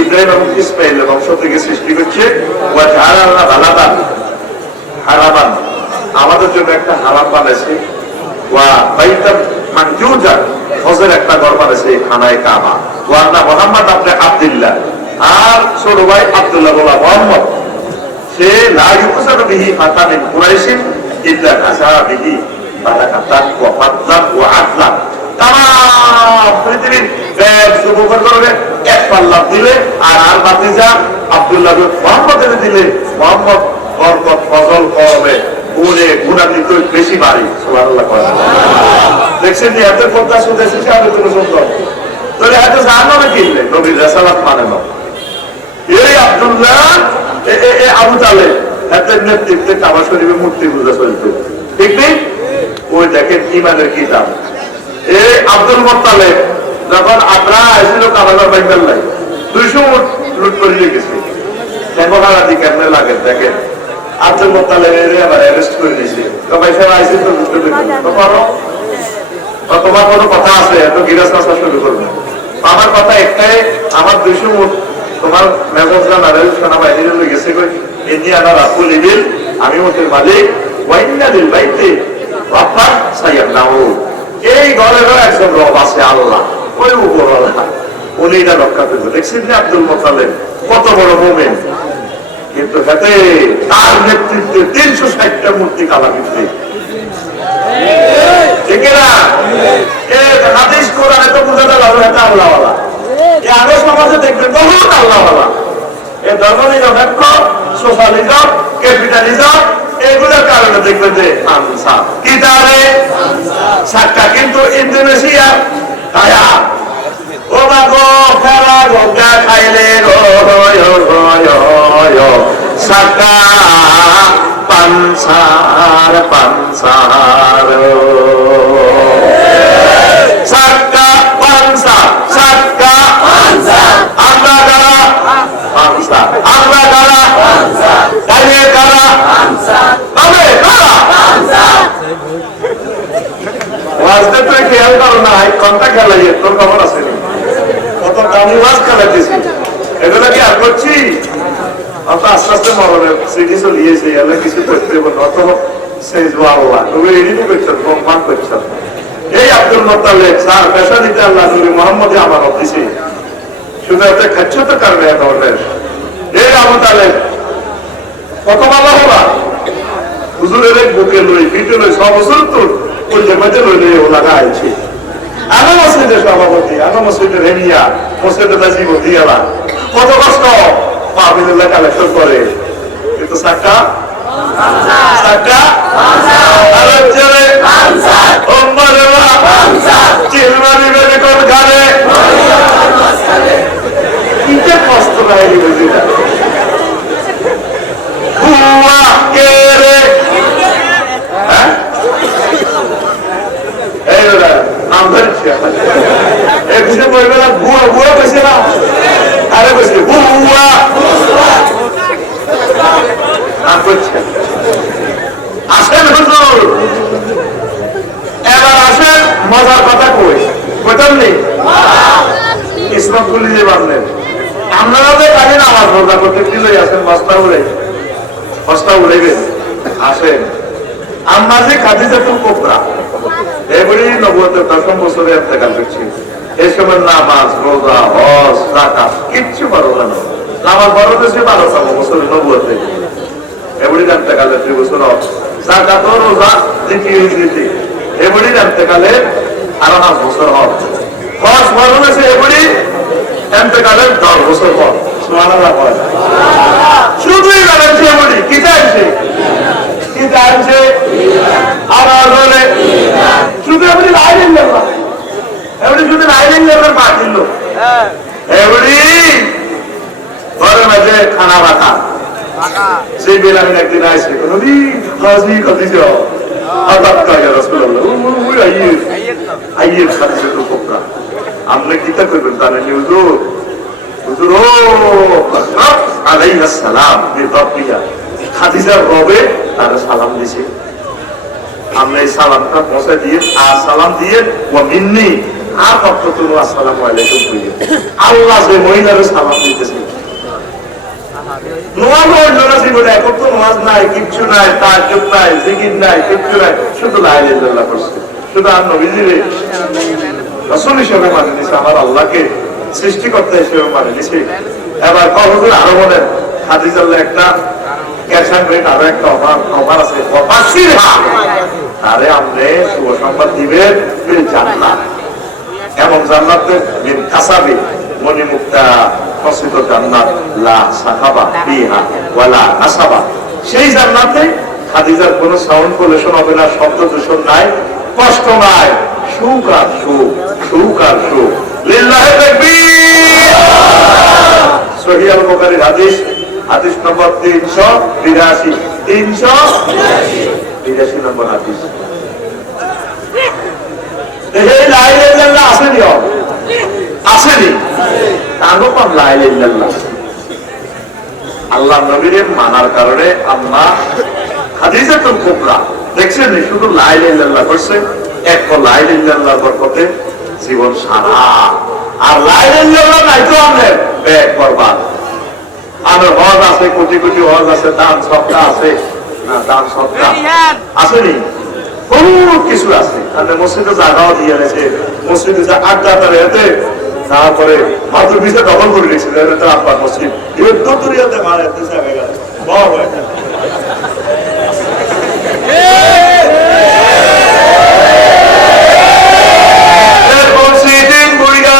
ইব্রাহিম এবং ইসমাইলের বংশ থেকে সৃষ্টি করছে ওয়া জাআলানা বালাদান হারামান, আমাদের জন্য একটা হারাম বানাইছে, ওয়া বাইতান মানজুজা, হজের একটা ঘর বানাইছে খানায়ে কাবা, ওয়া আন্না মুহাম্মদ ইবনে আব্দুল্লাহ, আর ছোট ভাই আব্দুল্লাহ বলা মুহাম্মদ, সে লা ইউকসাদু বিহি ফাতামিন কুরাইশিন ইল্লা কাসা বিহি ফাতাকাতান ওয়া ফাদলান ওয়া আদলান। তাম পৃথিবীর যুবকের করবে এক পাল্লা দিলে আর ভাতিজা আব্দুল্লাহ মুহাম্মদের দিলে মুহাম্মদ বরকত ফজল করবে গুণে গুণান্বিত বেশি বাড়ি। সুবহানাল্লাহ। দেখছেন যে এত কথা শুনতেছি আমি কোনো সুন্দর তাহলে এত জানো না কিনলে নবীর রেসালাত মানে না। এই আব্দুল্লাহ আবু তালেব এদের নেতৃত্বে কাবা শরীফে মূর্তি পূজা চলতো, ঠিক নেই? ওই দেখেন ইমানের কিতাব। এই আব্দুল মুত্তালিব যখন আবরা আসছিল কাবাঘর বাইবেল নাই 200 উট লুট করে নিয়ে গেছে, দেখি কেমনে লাগে। দেখেন আব্দুল মুত্তালিব আবার অ্যারেস্ট করে নিয়েছে, তো ভাই সাহেব আইসি তো বুঝতে পারো তোমার কোনো কথা আছে এত গিরাজ আসা শুরু করবে। আমার কথা একটাই, আমার 200 উট তোমার মেজাজরা নারেল সেনাবাহিনী লয়ে গেছে কই ইন্নি আনা রাসূল ইবিল, আমি উটের মালিক, ওয়া ইন্না লিল বাইতি রাব্বান সাইয়াবনাহু, এই ঘরের একজন রব আছে আল্লাহ, ওই উপরওয়ালা, উনি এটা রক্ষা করবে। দেখছেন যে আব্দুল মুত্তালিব কত বড় মুমিন, কিন্তু হাতে তার নেতৃত্বে 360টা মূর্তি কাবা কিনতে, ঠিক না? এই হাদিস কোরআনে তো বুঝা গেল এটা আল্লাহওয়ালা। এই আগের সমাজে দেখবেন বহুত আল্লাহওয়ালা, এই ধর্মনিরপেক্ষ সোশ্যালিজম ক্যাপিটালিজম এগুলোর কারণে দেখবেন যে আনসার কি তারে সাক্কা, কিন্তু ইন্দোনেশিয়া আয়া ও মাগো ফেরা গোগা খাইলে সাক্কা পানসার পানসার সাক্কা পানসার সাক্কা পানসার, আমরা গারা পানসার, আমরা গারা পানসার, কাইলে গারা পানসার, তবে গারা পানসার। ওয়াজটা তো খেয়াল করো না, কোনটা খেলাইয়ে তোর খবর আছে না? কত দামি ওয়াজ খেলাইতেছি, এগুলো কি আর করছি? অত আস্তে আস্তে মরণের সিটি চলিয়েছে, এগুলো কিছু করতে হবে না, অত সেই আল্লাহ তবে এদিকে করছেন প্রমাণ করছেন। এই আব্দুল মুত্তালিব স্যার পেশা দিতে আল্লাহ নবী মুহাম্মদে আমানত দিছে, শুধু একটা খাচ্ছ তো কারণে এত অনেক। এই আবু তালেব কত ভালো হবা হুজুরের বুকে লই পিঠে লই 6 বছর তো ওই জায়গাতে লইলে ও লাগা আছে। আনো মসজিদের সভাপতি, আনো মসজিদের হেনিয়া, মসজিদের নাজিব দিয়ালা, কত কষ্ট মাহফিলুল্লাহ কালেকশন করে, কিন্তু সাক্কা সাক্কা আরে চলে ওম্মারেলা চিলমানি বেবি কোন গানে কিতে কষ্ট লাগে বুঝিনা হুয়া কে রে, হ্যাঁ এই ওরা নাম ধরছে এই কিছু বলবে না, বুয়া বুয়া কইছে না, আরে কইছে বুয়া নাম করছে। আসেন হুজুর, এবার আসেন মজার কথা কই কইতাম নি ইসলাম খুলি যে বানলেন আপনারা যে কাজে নামাজ রোজা করতে দিলেই আসেন বস্তা উড়াইবেন। আসেন আমরা যে খাদিজাতুল কুবরা এবারে নবুয়তের 10 বছরে ইন্তেকাল করছি, এই সময় নামাজ রোজা হজ যাকাত কিচ্ছু পারো না, নামাজ পড়ো তো সে 12 বছরে নবুয়তে, এবারে ইন্তেকালের 3 বছর যাকাত রোজা দ্বিতীয় হিজরিতে, এবারে ইন্তেকালের আরো 5 বছর হজ পড়ো না সে এবারে ইন্তেকালের 10 বছর পর। সুবহানাল্লাহ। শুধুই জানাচ্ছে এবারে কি চাইছে কি চাইছে আবার বলে শুধু এবারে লাইন নেবা, এবারে শুধু লাইন নেবার পা দিল, এবারে ঘরের মাঝে খানা রাখা সেই বেলা আমি একদিন আসছি নদী হাজি খাদিজ হঠাৎ করে রাসূলুল্লাহ ওই আইয়ের খাদিজা তো কোপরা আপনি কিতা করবেন জানেন হুজুর? হুজুর ও আলাইহিস সালাম বিরাব্বিহা, খাদিজার রবে তার সালাম দিছে, আপনি এই সালামটা পৌঁছে দিয়ে আর সালাম দিয়ে ওয়া মিন্নি আর কত তুমি আসসালামু আলাইকুম কইলে আল্লাহ যে মহিলারে সালাম দিতেছে নোয়াজ হইলো জীবনে এখন তো নোয়াজ নাই, কিচ্ছু নাই, তাজ্জুদ নাই, জিকির নাই, কিচ্ছু নাই, শুধু লা ইলাহা ইল্লাল্লাহ করছে। শুধু আর নবীজিরে রাসূল হিসেবে মানে নিছে, আমার আল্লাহকে সৃষ্টিকর্তা হিসেবে মানে নিছে। এবার হুজুর আরো বলেন হাদিসের একটা ক্যাশন রেট আরো একটা অফার আছে, ওয়াবাশিরহা, আরে আপনি শুভ সংবাদ দিবেন বিল জান্নাত, এমন জান্নাতে মিন কাসাবি মনিমুক্তা প্রসিদ্ধ জান্নাত লা সাখাবা ফিহা ওয়ালা নাসাবা, সেই জান্নাতে খাদিজার কোনো সাউন্ড পলিউশন হবে না, শব্দ দূষণ নাই, কষ্ট নাই, সুখ আর সুখ, সুখ আর সুখ। লিল্লাহি তাকবীর। সহিহ আল বুখারীর হাদিস, হাদিস নম্বর 382, 382 নম্বর হাদিস। এই লা ইলাহা ইল্লাল্লাহ আসেনি, আসেনি, তারও কম লা ইলাহা ইল্লাল্লাহ। আল্লাহ নবীর মানার কারণে আম্মা খাদিজাতুল কুবরা দেখছেন শুধু লা ইলাহা ইল্লাল্লাহ করছে, এক লা ইলাহা ইল্লাল্লাহর বরকতে জীবন সারা। আর লা ইলাহা ইল্লাল্লাহ নাই তো আমাদের ব্যাগ বরবাদ। আমার হজ আছে, কোটি কোটি হজ আছে, দান সদকা আছে, না দান সদকা আসেনি, বহুত কিছু আছে। মসজিদে জায়গাও দিয়ে গেছে, মসজিদে যে আড্ডা তারা এতে, তারপরে মাত্র বিশে দখল করে রেখেছিল আব্বার মসজিদ, দরিয়াতে মারে বড় হয়ে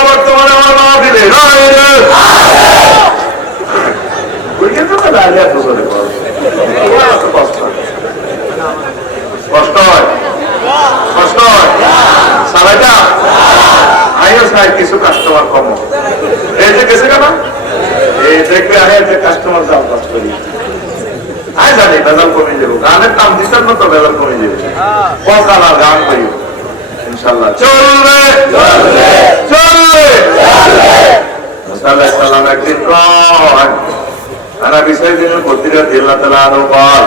বর্তমানে আমার মা দিলে কষ্ট হয়, কষ্ট হয় সারাইটা আইও সাহেব কিছু কাস্টমার কম এই যে গেছে কেন এই দেখবে আগে যে কাস্টমার যাও কাজ করি আই জানি বেজাল কমে যাবো, গানের দাম দিচ্ছেন না তো বেজাল কমে যাবে, কলকাতার গান করি ইনশাল্লাহ চলবে চলবে চলবে। মুসাল্লাহ সাল্লাম একদিন কয় আনা বিষয় দিনের বর্তিরা আল্লাহ তাআলা আরো বল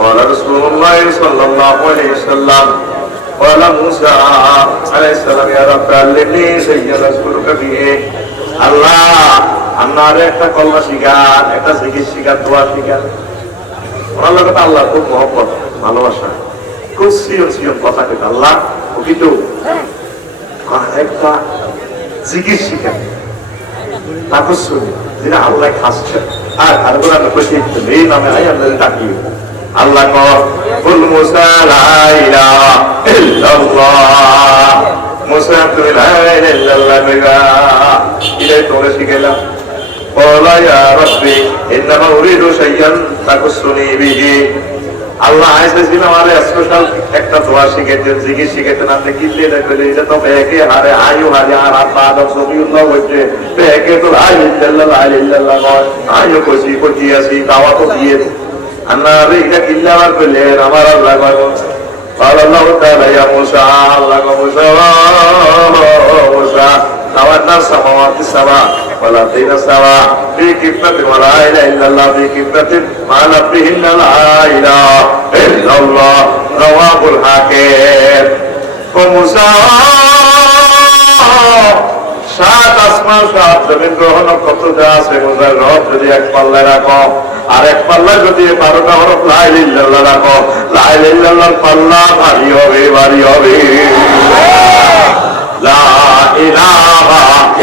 قال رسول الله صلى الله عليه وسلم قال موسى عليه السلام يا رب علمني شيئا اذكرك به, আল্লাহ আপনার একটা কলমা শিখান, একটা জিকির শিখান, দোয়া শিখান। ওনার লোক আল্লাহ খুব মহব্বত ভালোবাসা, খুব সিয়ন সিয়ন কথা কেন আল্লাহ ও কিন্তু একটা জিকির শিখান, তারপর শুনি যেটা আল্লাহ খাসছেন। আর আরগুলা এই নামে আই আপনাদের ডাকি আল্লাহ কুল মুসা লা ইলাহা ইল্লাল্লাহ, মুসা তুমি লা ইলাহা ইল্লাল্লাহ কইবা, এটা তোরে শিখাইলাম। বলা ইয়া রাব্বি ইন্নামা উরিদু শাইয়ান তাকুসুনি বিহি, আল্লাহ আইসেছিল আমারে স্পেশাল একটা দোয়া শিখাইতেন, জিকির শিখাইতেন, আপনি কি দিয়ে কইলে এটা তো বেকে হারে আয়ু হারে আর আবাদ সবিউল্লাহ হইছে বেকে তো লা ইলাহা ইল্লাল্লাহ নয়, আয়ু কইছি কই আছি দাওয়াত দিয়ে আল্লাহ এটা কিল্লাবার কইলেন আমার আল্লাহ কয় قال الله تعالى يا موسى الله موسى موسى توانا السماوات السبع والارضين السبع في كفة ولا اله الا الله في كفة ما نبهن لا اله الا الله رواه الحاكم وموسى সাত আসমান সাত জমিন গ্রহ নক্ষত্র যা আছে মোজার রব যদি এক পাল্লায় রাখো আর এক পাল্লায় যদি 12টা হরফ লা ইলাহা ইল্লাল্লাহ রাখো, লা ইলাহা ইল্লাল্লাহর পাল্লা ভারী হবে, ভারী হবে। লা ইলাহা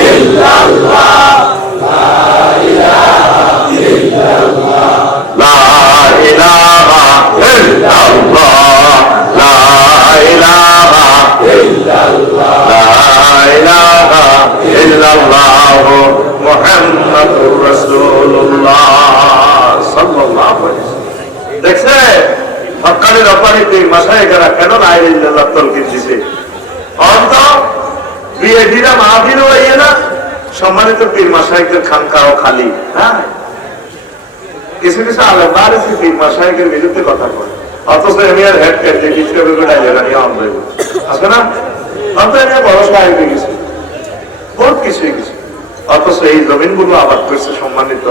ইল্লাল্লাহ লা ইলাহা ইল্লাল্লাহ লা ইলাহা ইল্লাল্লাহ লা ইলাহা ইল্লাল্লাহ লা ইলাহা ইল্লাল্লাহ মুহাম্মাদুর রাসূলুল্লাহ সাল্লাল্লাহু আলাইহি ওয়াসাল্লাম। দেখছে হক্কানি রব্বানিতে মাশায়েখরা কেন লা ইলাহা ইল্লাল্লাহ তালকিন দিছে, অন্ত বিয়েদিরা মাহফিল হইছে না, সম্মানিত পীর মাশায়েখদের খানকাও খালি। হ্যাঁ কিছু কিছু আলেম বারিসি পীর মাশায়েখের বিরুদ্ধে কথা বলে, অথচ এমিয়ার হেড কে যে কিছু করে ডাইলেরা আমরে আছে না, অন্ত এমিয়া বড় সাহেব হয়ে গেছে, বহুত কিছুই কিছু, অথচ এই জমিনগুলো আবাদ করছে সম্মানিত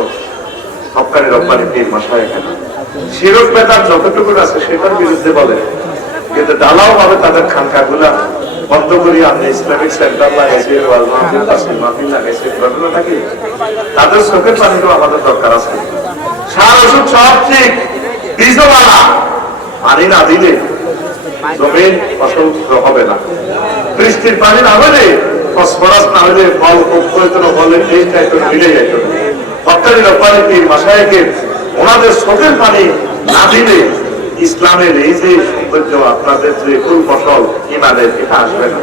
হক্কানি রব্বানি পীর মাশায়েখরা। শিরক বেদাত যতটুকু আছে সেটার বিরুদ্ধে বলে, কিন্তু ডালাও ভাবে তাদের খানকাগুলা বন্ধ করি আপনি ইসলামিক সেন্টার লাগাইছে, ওয়াজ মাহফিল, তাফসীর মাহফিল লাগাইছে, ঘটনাটা কি? তাদের চোখের পানিও আমাদের দরকার আছে। সার ওষুধ সব ঠিক, বীজওয়ালা, পানি না দিলে জমিন ফসল হবে না। বৃষ্টির পানি না হলে, ফসফরাস না হলে ফল প্রয়োজন ফলের টেস্ট একটু মিলে যেত। হকারি রব্বানি পীর মাশায়েখের ওনাদের চোখের পানি না দিলে ইসলামের এই যে সৌন্দর্য, আপনাদের যে ফুল ফসল ইমানের, এটা আসবে না।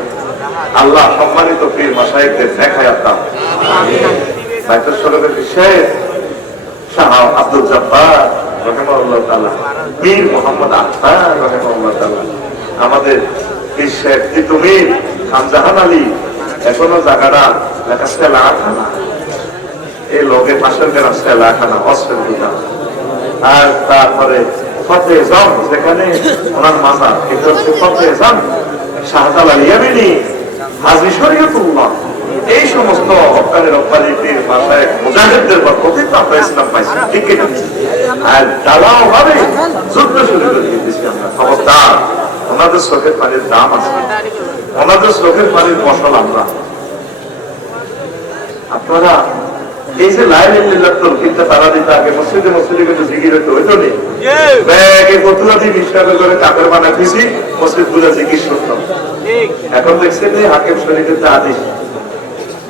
আল্লাহ সম্মানিত পীর মাশায়েখদের দেখায় আপনার বাইতুল শরীফের শেখ শাহ আব্দুল জব্বার রাহিমাহুল্লাহ তাআলা, পীর মোহাম্মদ আখতার রাহিমাহুল্লাহ তাআলা, আমাদের পীর শেখ তিতুমীর খানজাহান আলী, এখনো জায়গাটা লেখা সেলাখানা, এই লোকের পাশের গ্রাম সেলাখানা, অস্ত্রের দোকান। আর তারপরে ফতে জম, যেখানে ওনার মাজার, এটা হচ্ছে ফতে জম শাহজালাল ইয়ামিনী হাজী শরীয়তুল্লাহ। এই সমস্ত হকানি রব্বানি পীর মাশায়েখ মুজাহিদদের বরকতে আমরা ইসলাম পাইছি, ঠিক কিনা? আর দালাও ভাবে যুদ্ধ শুরু করে দিয়েছি আমরা। খবরদার, ওনাদের চোখের পানির দাম আছে, ওনাদের চোখের পানির ফসল আমরা। আপনারা এই যে লা ইলাহা ইল্লাল্লাহ তৌহিদটা তারা দিতে আগে মসজিদে মসজিদে কিন্তু জিকির হইতো, হইতো নি? ব্যাগে কতলা দিয়ে বিশ্বাস করে কাপড় বানা দিছি, মসজিদ গুলা জিকির শুনতাম। এখন দেখছেন যে হাকিম শরীফের আদেশ,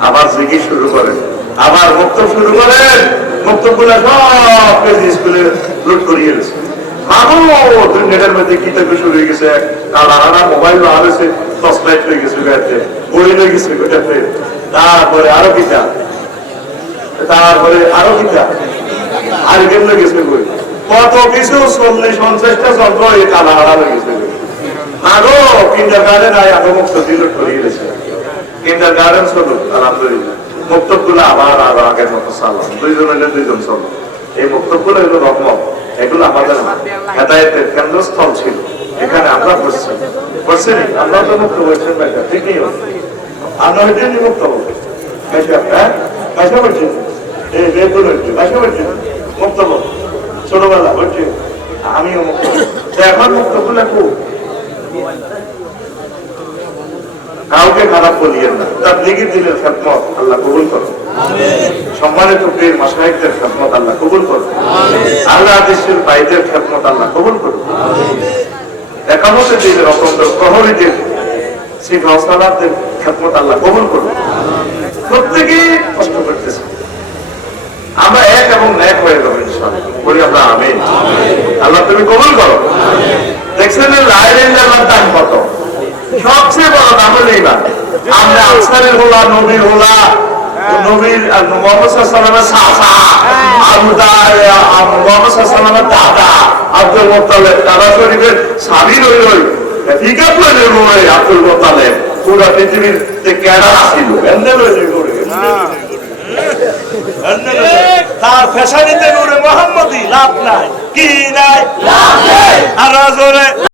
আবার জিকির শুরু করেন, আবার বক্তব্য শুরু করেন, বক্তব্য গুলা সব স্কুলে লুট করিয়ে গেছে। নেটের মধ্যে কি থেকে শুরু হয়ে গেছে, কালারা মোবাইল হারেছে, টর্চ লাইট হয়ে গেছে, বই হয়ে গেছে, তারপরে আরো কিতা, তারপরে আরো কিতা, আর কেমন গেছে বই, কত কিছু 40-50টা যন্ত্র এই কালারা হয়ে গেছে। আরো কিন্ডার গার্ডেন আগে মুক্ত দিল করিয়ে গেছে, কিন্ডার গার্ডেন চলো আলহামদুলিল্লাহ, মুক্তব গুলো আবার আরো আগের মতো চালাম, দুইজন হইলে দুইজন চলো। এই মুক্তব গুলো হলো রহমত, এগুলো আমাদের হেদায়েতের কেন্দ্রস্থল ছিল, এখানে আমরা বসছি, বসছি আমরা তো মুক্ত বলছেন ভাইটা, ঠিকই হচ্ছে, আমরা হইতে মুক্ত বলছি, ভাষা বলছেন, এই বেতন হচ্ছে ভাষা বলছেন, মুক্ত বল ছোটবেলা বলছি, আমিও মুক্ত, এখন মুক্ত গুলো খুব কাউকে খারাপ বলিয়েন না, তার দিকের দিনের খেদমত আল্লাহ কবুল করুন। সম্মানিত পীর মাশায়েখদের খেদমত আল্লাহ কবুল করুন, আল্লাহ হাদিসের ভাইদের খেদমত আল্লাহ কবুল করুন। একামতে দিনের অত্যন্ত প্রহরীদের সিফাসালাতের খেদমত আল্লাহ কবুল করুন। প্রত্যেকেই কষ্ট করতেছে, আমরা এক এবং ন্যাক হয়ে যাবো ইনশাআল্লাহ, বলি আমরা আমিন। আল্লাহ তুমি কবুল করো। দেখছেন লা ইলাহা ইল্লাল্লাহর দাম কত, সবচেয়ে বড় দাম হলো ইমান। আমরা আনসারের হোলা, নবীর হোলা, নবীর মুহাম্মদ সাল্লাল্লাহু আলাইহি ওয়াসাল্লামের চাচা, মুহাম্মদ সাল্লাল্লাহু আলাইহি ওয়াসাল্লামের দাদা আব্দুল মুত্তালিব, কাবা শরীফের স্বামী রইল, পিকআপ লইল রই আব্দুল মুত্তালিব, পুরো পৃথিবীর যে ক্যাডার ছিল এন্ডে লইল করে তার ফ্যাশনিতে নূরে মুহাম্মদী লাভ নাই, কি নাই, লাভ নাই, আর জোরে